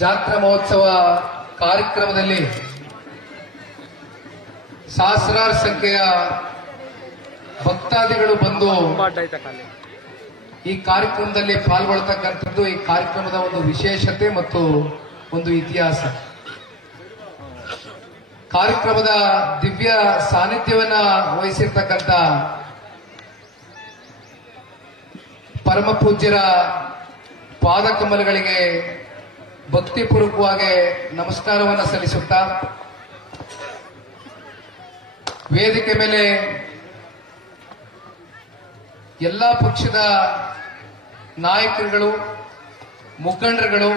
ಜಾತ್ರಾ ಮಹೋತ್ಸವ ಕಾರ್ಯಕ್ರಮದಲ್ಲಿ ಸಹಸ್ರಾರು ಸಂಖ್ಯೆಯ ಭಕ್ತಾದಿಗಳು ಬಂದು ಈ ಕಾರ್ಯಕ್ರಮದಲ್ಲಿ ಪಾಲ್ಗೊಳ್ತಕ್ಕಂಥದ್ದು ಈ ಕಾರ್ಯಕ್ರಮದ ಒಂದು ವಿಶೇಷತೆ ಮತ್ತು ಒಂದು ಇತಿಹಾಸ. ಕಾರ್ಯಕ್ರಮದ ದಿವ್ಯ ಸಾನ್ನಿಧ್ಯವನ್ನ ವಹಿಸಿರ್ತಕ್ಕಂಥ ಪರಮ ಪೂಜ್ಯರ ಪಾದಕಮಲಗಳಿಗೆ ಭಕ್ತಿಪೂರ್ವಕವಾಗಿ ನಮಸ್ಕಾರವನ್ನು ಸಲ್ಲಿಸುತ್ತಾ, ವೇದಿಕೆ ಮೇಲೆ ಎಲ್ಲಾ ಪಕ್ಷದ ನಾಯಕರುಗಳು, ಮುಖಂಡರುಗಳು,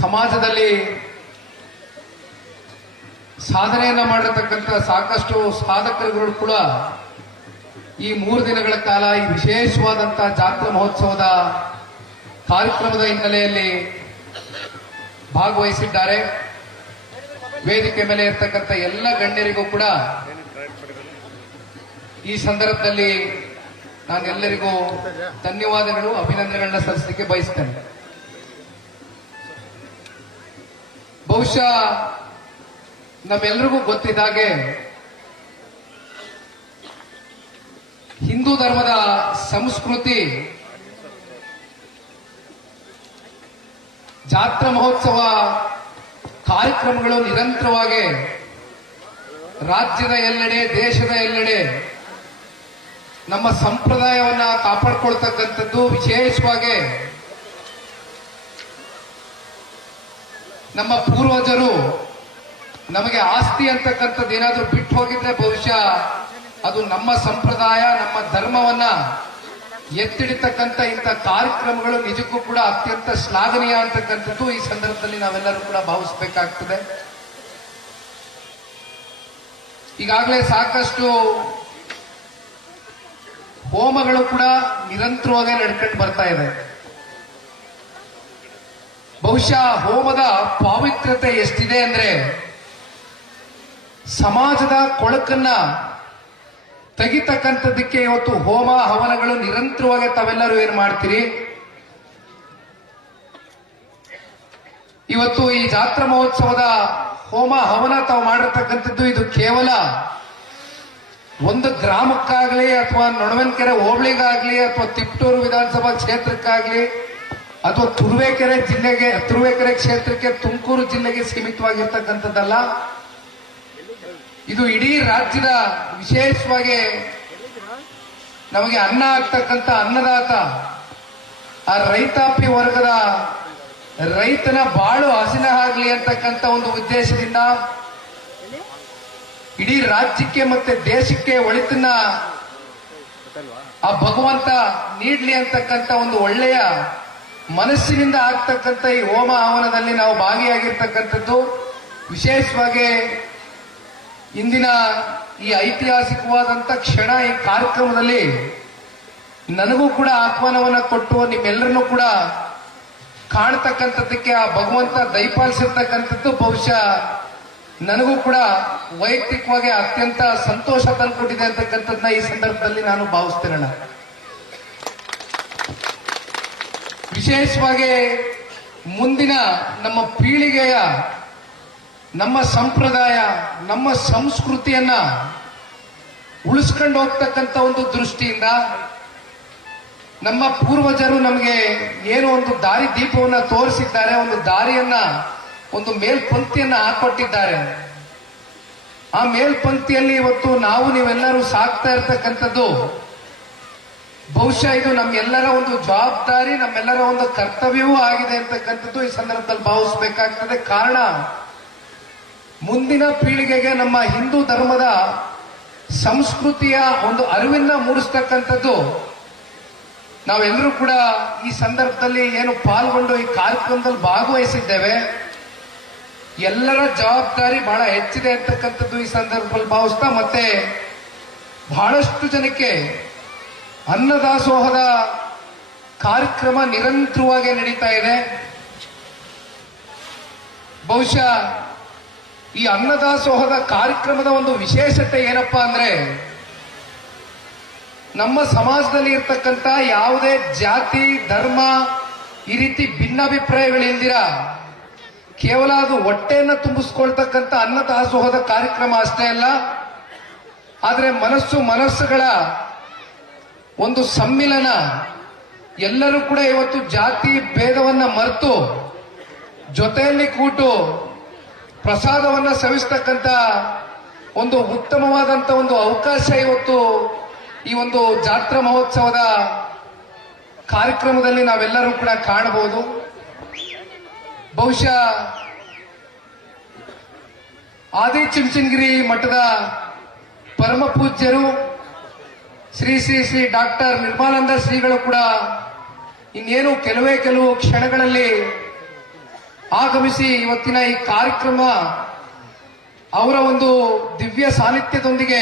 ಸಮಾಜದಲ್ಲಿ ಸಾಧನೆಯನ್ನ ಮಾಡಿರತಕ್ಕಂಥ ಸಾಕಷ್ಟು ಸಾಧಕರುಗಳು ಕೂಡ ಈ 3 ದಿನಗಳ ಕಾಲ ಈ ವಿಶೇಷವಾದಂತಹ ಜಾತ್ರಾ ಮಹೋತ್ಸವದ ಕಾರ್ಯಕ್ರಮದ ಹಿನ್ನೆಲೆಯಲ್ಲಿ ಭಾಗವಹಿಸಿದ್ದಾರೆ. ವೇದಿಕೆ ಮೇಲೆ ಇರತಕ್ಕಂಥ ಎಲ್ಲ ಗಣ್ಯರಿಗೂ ಕೂಡ ಈ ಸಂದರ್ಭದಲ್ಲಿ ನಾನೆಲ್ಲರಿಗೂ ಧನ್ಯವಾದಗಳು, ಅಭಿನಂದನೆಗಳನ್ನ ಸಲ್ಲಿಸಲಿಕ್ಕೆ ಬಯಸ್ತೇನೆ. ಬಹುಶಃ ನಮ್ಮೆಲ್ಲರಿಗೂ ಗೊತ್ತಿದ್ದ ಹಾಗೆ ಹಿಂದೂ ಧರ್ಮದ ಸಂಸ್ಕೃತಿ ಜಾತ್ರಾ ಮಹೋತ್ಸವ ಕಾರ್ಯಕ್ರಮಗಳು ನಿರಂತರವಾಗಿ ರಾಜ್ಯದ ಎಲ್ಲೆಡೆ, ದೇಶದ ಎಲ್ಲೆಡೆ ನಮ್ಮ ಸಂಪ್ರದಾಯವನ್ನ ಕಾಪಾಡಿಕೊಳ್ತಕ್ಕಂಥದ್ದು. ವಿಶೇಷವಾಗಿ ನಮ್ಮ ಪೂರ್ವಜರು ನಮಗೆ ಆಸ್ತಿ ಅಂತಕ್ಕಂಥದ್ದು ಏನಾದ್ರೂ ಬಿಟ್ಟು ಹೋಗಿದ್ರೆ ಬಹುಶಃ ಅದು ನಮ್ಮ ಸಂಪ್ರದಾಯ, ನಮ್ಮ ಧರ್ಮವನ್ನ ಎತ್ತಿಡಿತಕ್ಕಂಥ ಇಂಥ ಕಾರ್ಯಕ್ರಮಗಳು ನಿಜಕ್ಕೂ ಕೂಡ ಅತ್ಯಂತ ಶ್ಲಾಘನೀಯ ಅಂತಕ್ಕಂಥದ್ದು ಈ ಸಂದರ್ಭದಲ್ಲಿ ನಾವೆಲ್ಲರೂ ಕೂಡ ಭಾವಿಸಬೇಕಾಗ್ತದೆ. ಈಗಾಗಲೇ ಸಾಕಷ್ಟು ಹೋಮಗಳು ಕೂಡ ನಿರಂತರವಾಗಿ ನಡ್ಕೊಂಡು ಬರ್ತಾ ಇದೆ. ಬಹುಶಃ ಹೋಮದ ಪಾವಿತ್ರ್ಯತೆ ಎಷ್ಟಿದೆ ಅಂದ್ರೆ, ಸಮಾಜದ ಕೊಳಕನ್ನ ತೆಗಿತಕ್ಕಂಥದ್ದಕ್ಕೆ ಇವತ್ತು ಹೋಮ ಹವನಗಳು ನಿರಂತರವಾಗಿ ತಾವೆಲ್ಲರೂ ಏನ್ ಮಾಡ್ತೀರಿ. ಇವತ್ತು ಈ ಜಾತ್ರಾ ಮಹೋತ್ಸವದ ಹೋಮ ಹವನ ತಾವು ಮಾಡಿರ್ತಕ್ಕಂಥದ್ದು ಇದು ಕೇವಲ ಒಂದು ಗ್ರಾಮಕ್ಕಾಗ್ಲಿ ಅಥವಾ ನೊಣವನಕೆರೆ ಹೋಬಳಿಗಾಗ್ಲಿ ಅಥವಾ ತಿಪಟೂರು ವಿಧಾನಸಭಾ ಕ್ಷೇತ್ರಕ್ಕಾಗ್ಲಿ ಅಥವಾ ತುರುವೇಕೆರೆ ಕ್ಷೇತ್ರಕ್ಕೆ, ತುಮಕೂರು ಜಿಲ್ಲೆಗೆ ಸೀಮಿತವಾಗಿರ್ತಕ್ಕಂಥದ್ದಲ್ಲ. ಇದು ಇಡೀ ರಾಜ್ಯದ, ವಿಶೇಷವಾಗಿ ನಮಗೆ ಅನ್ನ ಆಗ್ತಕ್ಕಂಥ ಅನ್ನದಾತ, ಆ ರೈತಾಪಿ ವರ್ಗದ ರೈತನ ಬಾಳು ಹಸಿನ ಆಗ್ಲಿ ಅಂತಕ್ಕಂಥ ಒಂದು ಉದ್ದೇಶದಿಂದ ಇಡೀ ರಾಜ್ಯಕ್ಕೆ ಮತ್ತೆ ದೇಶಕ್ಕೆ ಒಳಿತನ್ನ ಆ ಭಗವಂತ ನೀಡ್ಲಿ ಅಂತಕ್ಕಂಥ ಒಂದು ಒಳ್ಳೆಯ ಮನಸ್ಸಿನಿಂದ ಆಗ್ತಕ್ಕಂಥ ಈ ಹೋಮ ಹವನದಲ್ಲಿ ನಾವು ಭಾಗಿಯಾಗಿರ್ತಕ್ಕಂಥದ್ದು. ವಿಶೇಷವಾಗಿ ಇಂದಿನ ಈ ಐತಿಹಾಸಿಕವಾದಂಥ ಕ್ಷಣ, ಈ ಕಾರ್ಯಕ್ರಮದಲ್ಲಿ ನನಗೂ ಕೂಡ ಆಹ್ವಾನವನ್ನ ಕೊಟ್ಟು ನಿಮ್ಮೆಲ್ಲರನ್ನೂ ಕೂಡ ಕಾಣತಕ್ಕಂಥದ್ದಕ್ಕೆ ಆ ಭಗವಂತ ದಯಪಾಲಿಸಿರ್ತಕ್ಕಂಥದ್ದು ಬಹುಶಃ ನನಗೂ ಕೂಡ ವೈಯಕ್ತಿಕವಾಗಿ ಅತ್ಯಂತ ಸಂತೋಷ ತಂದುಕೊಟ್ಟಿದೆ ಅಂತಕ್ಕಂಥದ್ದನ್ನ ಈ ಸಂದರ್ಭದಲ್ಲಿ ನಾನು ಭಾವಿಸ್ತೇನೆ. ವಿಶೇಷವಾಗಿ ಮುಂದಿನ ನಮ್ಮ ಪೀಳಿಗೆಯ, ನಮ್ಮ ಸಂಪ್ರದಾಯ, ನಮ್ಮ ಸಂಸ್ಕೃತಿಯನ್ನ ಉಳಿಸ್ಕೊಂಡು ಹೋಗ್ತಕ್ಕಂಥ ಒಂದು ದೃಷ್ಟಿಯಿಂದ ನಮ್ಮ ಪೂರ್ವಜರು ನಮಗೆ ಏನು ಒಂದು ದಾರಿ ದೀಪವನ್ನ ತೋರಿಸಿದ್ದಾರೆ, ಒಂದು ದಾರಿಯನ್ನ, ಒಂದು ಮೇಲ್ಪಂಕ್ತಿಯನ್ನ ಹಾಕೊಟ್ಟಿದ್ದಾರೆ. ಆ ಮೇಲ್ಪಂಕ್ತಿಯಲ್ಲಿ ಇವತ್ತು ನಾವು ನೀವೆಲ್ಲರೂ ಸಾಕ್ತಾ ಇರ್ತಕ್ಕಂಥದ್ದು ಬಹುಶಃ ಇದು ನಮ್ಮೆಲ್ಲರ ಒಂದು ಜವಾಬ್ದಾರಿ, ನಮ್ಮೆಲ್ಲರ ಒಂದು ಕರ್ತವ್ಯವೂ ಆಗಿದೆ ಅಂತಕ್ಕಂಥದ್ದು ಈ ಸಂದರ್ಭದಲ್ಲಿ ಭಾವಿಸಬೇಕಾಗ್ತದೆ. ಕಾರಣ, ಮುಂದಿನ ಪೀಳಿಗೆಗೆ ನಮ್ಮ ಹಿಂದೂ ಧರ್ಮದ ಸಂಸ್ಕೃತಿಯ ಒಂದು ಅರಿವನ್ನ ಮೂಡಿಸ್ತಕ್ಕಂಥದ್ದು ನಾವೆಲ್ಲರೂ ಕೂಡ ಈ ಸಂದರ್ಭದಲ್ಲಿ ಏನು ಪಾಲ್ಗೊಂಡು ಈ ಕಾರ್ಯಕ್ರಮದಲ್ಲಿ ಭಾಗವಹಿಸಿದ್ದೇವೆ, ಎಲ್ಲರ ಜವಾಬ್ದಾರಿ ಬಹಳ ಹೆಚ್ಚಿದೆ ಅಂತಕ್ಕಂಥದ್ದು ಈ ಸಂದರ್ಭದಲ್ಲಿ ಭಾವಿಸ್ತಾ, ಮತ್ತೆ ಬಹಳಷ್ಟು ಜನಕ್ಕೆ ಅನ್ನದಾಸೋಹದ ಕಾರ್ಯಕ್ರಮ ನಿರಂತರವಾಗಿ ನಡೀತಾ ಇದೆ. ಬಹುಶಃ ಈ ಅನ್ನದಾಸೋಹದ ಕಾರ್ಯಕ್ರಮದ ಒಂದು ವಿಶೇಷತೆ ಏನಪ್ಪಾ ಅಂದ್ರೆ, ನಮ್ಮ ಸಮಾಜದಲ್ಲಿ ಇರ್ತಕ್ಕಂಥ ಯಾವುದೇ ಜಾತಿ, ಧರ್ಮ, ಈ ರೀತಿ ಭಿನ್ನಾಭಿಪ್ರಾಯಗಳಿಲ್ದಿರ ಕೇವಲ ಅದು ಹೊಟ್ಟೆಯನ್ನ ತುಂಬಿಸ್ಕೊಳ್ತಕ್ಕಂಥ ಅನ್ನದಾಸೋಹದ ಕಾರ್ಯಕ್ರಮ ಅಷ್ಟೇ ಅಲ್ಲ, ಆದರೆ ಮನಸ್ಸುಗಳ ಒಂದು ಸಮ್ಮಿಲನ. ಎಲ್ಲರೂ ಕೂಡ ಇವತ್ತು ಜಾತಿ ಭೇದವನ್ನ ಮರೆತು ಜೊತೆಯಲ್ಲಿ ಕೂತು ಪ್ರಸಾದವನ್ನ ಸವಿಸ್ತಕ್ಕಂಥ ಒಂದು ಉತ್ತಮವಾದಂತ ಒಂದು ಅವಕಾಶ ಇವತ್ತು ಈ ಒಂದು ಜಾತ್ರಾ ಮಹೋತ್ಸವದ ಕಾರ್ಯಕ್ರಮದಲ್ಲಿ ನಾವೆಲ್ಲರೂ ಕೂಡ ಕಾಣಬಹುದು. ಬಹುಶಃ ಆದಿಚುಂಚನಗಿರಿ ಮಠದ ಪರಮ ಪೂಜ್ಯರು ಶ್ರೀ ಶ್ರೀ ಶ್ರೀ ಡಾಕ್ಟರ್ ನಿರ್ಮಲಾನಂದ ಶ್ರೀಗಳು ಕೂಡ ಇನ್ನೇನು ಕೆಲವು ಕ್ಷಣಗಳಲ್ಲಿ ಆಗಮಿಸಿ ಇವತ್ತಿನ ಈ ಕಾರ್ಯಕ್ರಮ ಅವರ ಒಂದು ದಿವ್ಯ ಸಾನ್ನಿಧ್ಯದೊಂದಿಗೆ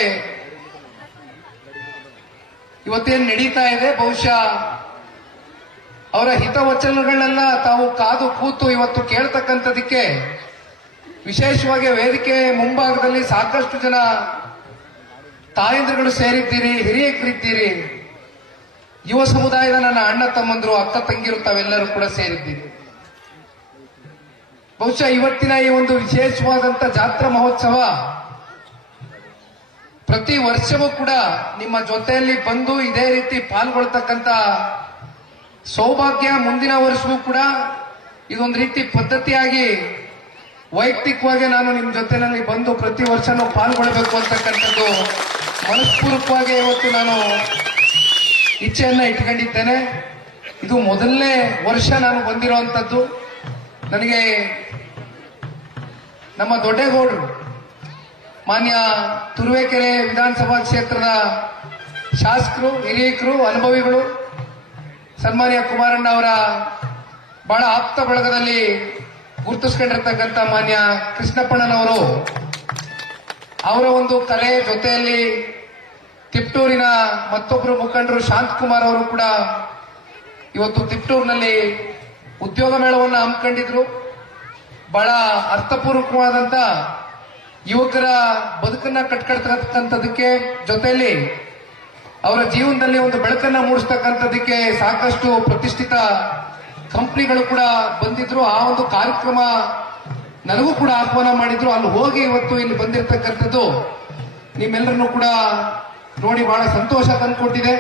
ಇವತ್ತೇನು ನಡೀತಾ ಇದೆ. ಬಹುಶಃ ಅವರ ಹಿತವಚನಗಳನ್ನೆಲ್ಲ ತಾವು ಕಾದು ಕೂತು ಇವತ್ತು ಕೇಳ್ತಕ್ಕಂಥದಕ್ಕೆ ವಿಶೇಷವಾಗಿ ವೇದಿಕೆ ಮುಂಭಾಗದಲ್ಲಿ ಸಾಕಷ್ಟು ಜನ ತಾಯಂದ್ರುಗಳು ಸೇರಿದ್ದೀರಿ, ಹಿರಿಯರಿದ್ದೀರಿ, ಯುವ ಸಮುದಾಯದ ನನ್ನ ಅಣ್ಣ ತಮ್ಮಂದ್ರು, ಅಕ್ಕ ತಂಗಿರು ತಾವೆಲ್ಲರೂ ಕೂಡ ಸೇರಿದ್ದೀರಿ. ಬಹುಶಃ ಇವತ್ತಿನ ಈ ಒಂದು ವಿಶೇಷವಾದಂತ ಜಾತ್ರಾ ಮಹೋತ್ಸವ ಪ್ರತಿ ವರ್ಷವೂ ಕೂಡ ನಿಮ್ಮ ಜೊತೆಯಲ್ಲಿ ಬಂದು ಇದೇ ರೀತಿ ಪಾಲ್ಗೊಳ್ತಕ್ಕಂಥ ಸೌಭಾಗ್ಯ ಮುಂದಿನ ವರ್ಷವೂ ಕೂಡ ಇದೊಂದು ರೀತಿ ಪದ್ಧತಿಯಾಗಿ ವೈಯಕ್ತಿಕವಾಗಿ ನಾನು ನಿಮ್ಮ ಜೊತೆಯಲ್ಲಿ ಬಂದು ಪ್ರತಿ ವರ್ಷನೂ ಪಾಲ್ಗೊಳ್ಳಬೇಕು ಅಂತಕ್ಕಂಥದ್ದು ಮನಸ್ಪೂರ್ವಕವಾಗಿ ಇವತ್ತು ನಾನು ಇಚ್ಛೆಯನ್ನ ಇಟ್ಕೊಂಡಿದ್ದೇನೆ. ಇದು ಮೊದಲನೇ ವರ್ಷ ನಾನು ಬಂದಿರುವಂತದ್ದು. ನನಗೆ ನಮ್ಮ ದೊಡ್ಡೇಗೌಡರು ಮಾನ್ಯ ತುರುವೇಕೆರೆ ವಿಧಾನಸಭಾ ಕ್ಷೇತ್ರದ ಶಾಸಕರು, ಹಿರಿಯಕರು, ಅನುಭವಿಗಳು, ಸನ್ಮಾನ್ಯ ಕುಮಾರಣ್ಣ ಅವರ ಬಹಳ ಆಪ್ತ ಬಳಗದಲ್ಲಿ ಗುರುತಿಸ್ಕೊಂಡಿರ್ತಕ್ಕಂಥ ಮಾನ್ಯ ಕೃಷ್ಣಪ್ಪಣ್ಣನವರು ಅವರ ಒಂದು ಕಲೆ ಜೊತೆಯಲ್ಲಿ ತಿಪ್ಟೂರಿನ ಮತ್ತೊಬ್ಬರು ಮುಖಂಡರು ಶಾಂತಕುಮಾರ್ ಅವರು ಕೂಡ ಇವತ್ತು ತಿಪ್ಟೂರಿನಲ್ಲಿ ಉದ್ಯೋಗ ಮೇಳವನ್ನು ಹಮ್ಮಿಕೊಂಡಿದ್ರು. ಬಹಳ ಅರ್ಥಪೂರ್ವಕವಾದಂತ ಯುವಕರ ಬದುಕನ್ನ ಕಟ್ಕೊಳ್ತಕ್ಕಂಥದಕ್ಕೆ ಜೊತೆಯಲ್ಲಿ ಅವರ ಜೀವನದಲ್ಲಿ ಒಂದು ಬೆಳಕನ್ನ ಮೂಡಿಸ್ತಕ್ಕಂಥದಕ್ಕೆ ಸಾಕಷ್ಟು ಪ್ರತಿಷ್ಠಿತ ಕಂಪನಿಗಳು ಕೂಡ ಬಂದಿದ್ರು. ಆ ಒಂದು ಕಾರ್ಯಕ್ರಮ ನನಗೂ ಕೂಡ ಆಹ್ವಾನ ಮಾಡಿದ್ರು. ಅಲ್ಲಿ ಹೋಗಿ ಇವತ್ತು ಇಲ್ಲಿ ಬಂದಿರತಕ್ಕಂಥದ್ದು ನಿಮ್ಮೆಲ್ಲರನ್ನು ಕೂಡ ನೋಡಿ ಬಹಳ ಸಂತೋಷ ತಂದುಕೊಟ್ಟಿದೆ.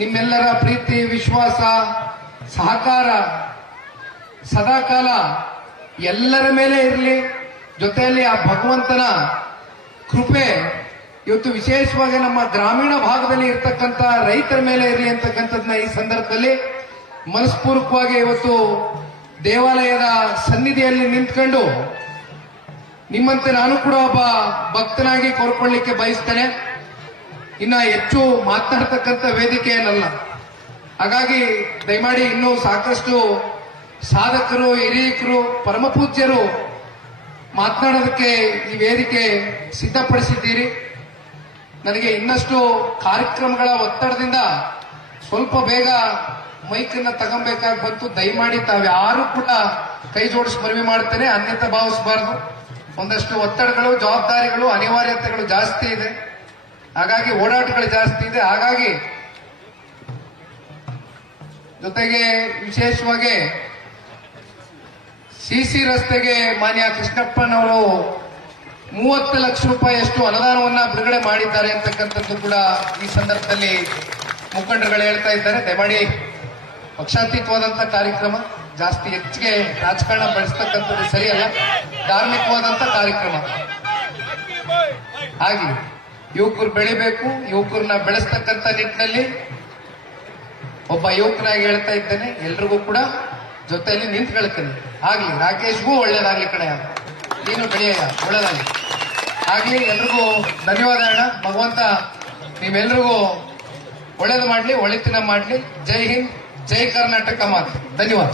ನಿಮ್ಮೆಲ್ಲರ ಪ್ರೀತಿ, ವಿಶ್ವಾಸ, ಸಹಕಾರ ಸದಾಕಾಲ ಎಲ್ಲರ ಮೇಲೆ ಇರಲಿ. ಜೊತೆಯಲ್ಲಿ ಆ ಭಗವಂತನ ಕೃಪೆ ಇವತ್ತು ವಿಶೇಷವಾಗಿ ನಮ್ಮ ಗ್ರಾಮೀಣ ಭಾಗದಲ್ಲಿ ಇರ್ತಕ್ಕಂಥ ರೈತರ ಮೇಲೆ ಇರಲಿ ಅಂತಕ್ಕಂಥದ್ದನ್ನ ಈ ಸಂದರ್ಭದಲ್ಲಿ ಮನಸ್ಪೂರ್ವಕವಾಗಿ ಇವತ್ತು ದೇವಾಲಯದ ಸನ್ನಿಧಿಯಲ್ಲಿ ನಿಂತ್ಕೊಂಡು ನಿಮ್ಮಂತೆ ನಾನು ಕೂಡ ಒಬ್ಬ ಭಕ್ತನಾಗಿ ಕೋರ್ಕೊಳ್ಳಿಕ್ಕೆ ಬಯಸ್ತೇನೆ. ಇನ್ನ ಹೆಚ್ಚು ಮಾತನಾಡ್ತಕ್ಕಂಥ ವೇದಿಕೆ ಏನಲ್ಲ. ಹಾಗಾಗಿ ದಯಮಾಡಿ ಇನ್ನೂ ಸಾಕಷ್ಟು ಸಾಧಕರು, ಹಿರಿಯಕರು, ಪರಮ ಪೂಜ್ಯರು ಮಾತನಾಡೋದಕ್ಕೆ ಈ ವೇದಿಕೆ ಸಿದ್ಧಪಡಿಸಿದ್ದೀರಿ. ನನಗೆ ಇನ್ನಷ್ಟು ಕಾರ್ಯಕ್ರಮಗಳ ಒತ್ತಡದಿಂದ ಸ್ವಲ್ಪ ಬೇಗ ಮೈಕನ್ನ ತಗೊಬೇಕಾಗಿ ಬಂತು. ದಯಮಾಡಿ ತಾವ್ಯಾರು ಕೂಡ ಕೈ ಜೋಡಿಸಿ ಮನವಿ ಮಾಡ್ತೇನೆ, ಅನ್ಯತಾ ಭಾವಿಸಬಾರದು. ಒಂದಷ್ಟು ಒತ್ತಡಗಳು, ಜವಾಬ್ದಾರಿಗಳು, ಅನಿವಾರ್ಯತೆಗಳು ಜಾಸ್ತಿ ಇದೆ. ಹಾಗಾಗಿ ಓಡಾಟಗಳು ಜಾಸ್ತಿ ಇದೆ. ಹಾಗಾಗಿ ಜೊತೆಗೆ ವಿಶೇಷವಾಗಿ ಸಿಸಿ ರಸ್ತೆಗೆ ಮಾನ್ಯ ಕೃಷ್ಣಪ್ಪನವರು 30 ಲಕ್ಷ ರೂಪಾಯಿಯಷ್ಟು ಅನುದಾನವನ್ನ ಬಿಡುಗಡೆ ಮಾಡಿದ್ದಾರೆ ಅಂತಕ್ಕಂಥದ್ದು ಕೂಡ ಈ ಸಂದರ್ಭದಲ್ಲಿ ಮುಖಂಡರುಗಳು ಹೇಳ್ತಾ ಇದ್ದಾರೆ. ದಯಮಾಡಿ ಪಕ್ಷಾತೀತವಾದಂತಹ ಕಾರ್ಯಕ್ರಮ, ಜಾಸ್ತಿ ಹೆಚ್ಚಿಗೆ ರಾಜಕಾರಣ ಬಳಸ್ತಕ್ಕಂಥದ್ದು ಸರಿಯಲ್ಲ. ಧಾರ್ಮಿಕವಾದಂತ ಕಾರ್ಯಕ್ರಮ ಹಾಗೆ ಯುವಕರು ಬೆಳಿಬೇಕು. ಯುವಕರನ್ನ ಬೆಳೆಸ್ತಕ್ಕಂಥ ನಿಟ್ಟಿನಲ್ಲಿ ಒಬ್ಬ ಯುವಕನಾಗಿ ಹೇಳ್ತಾ ಇದ್ದೇನೆ, ಎಲ್ರಿಗೂ ಕೂಡ ಜೊತೆಯಲ್ಲಿ ನಿಂತ್ಕೊಳ್ತೇನೆ. ಆಗ್ಲಿ ರಾಕೇಶ್ಗೂ ಒಳ್ಳೇದಾಗ್ಲಿ ಕಡೆ, ನೀನು ಬೆಳೆಯ ಒಳ್ಳೇದಾಗ್ಲಿ ಆಗ್ಲಿ. ಎಲ್ರಿಗೂ ಧನ್ಯವಾದ ಅಣ್ಣ. ಭಗವಂತ ನೀವೆಲ್ರಿಗೂ ಒಳ್ಳೇದು ಮಾಡ್ಲಿ, ಒಳಿತಿನ ಮಾಡ್ಲಿ. ಜೈ ಹಿಂದ್, ಜೈ ಕರ್ನಾಟಕ ಮಾತು. ಧನ್ಯವಾದ.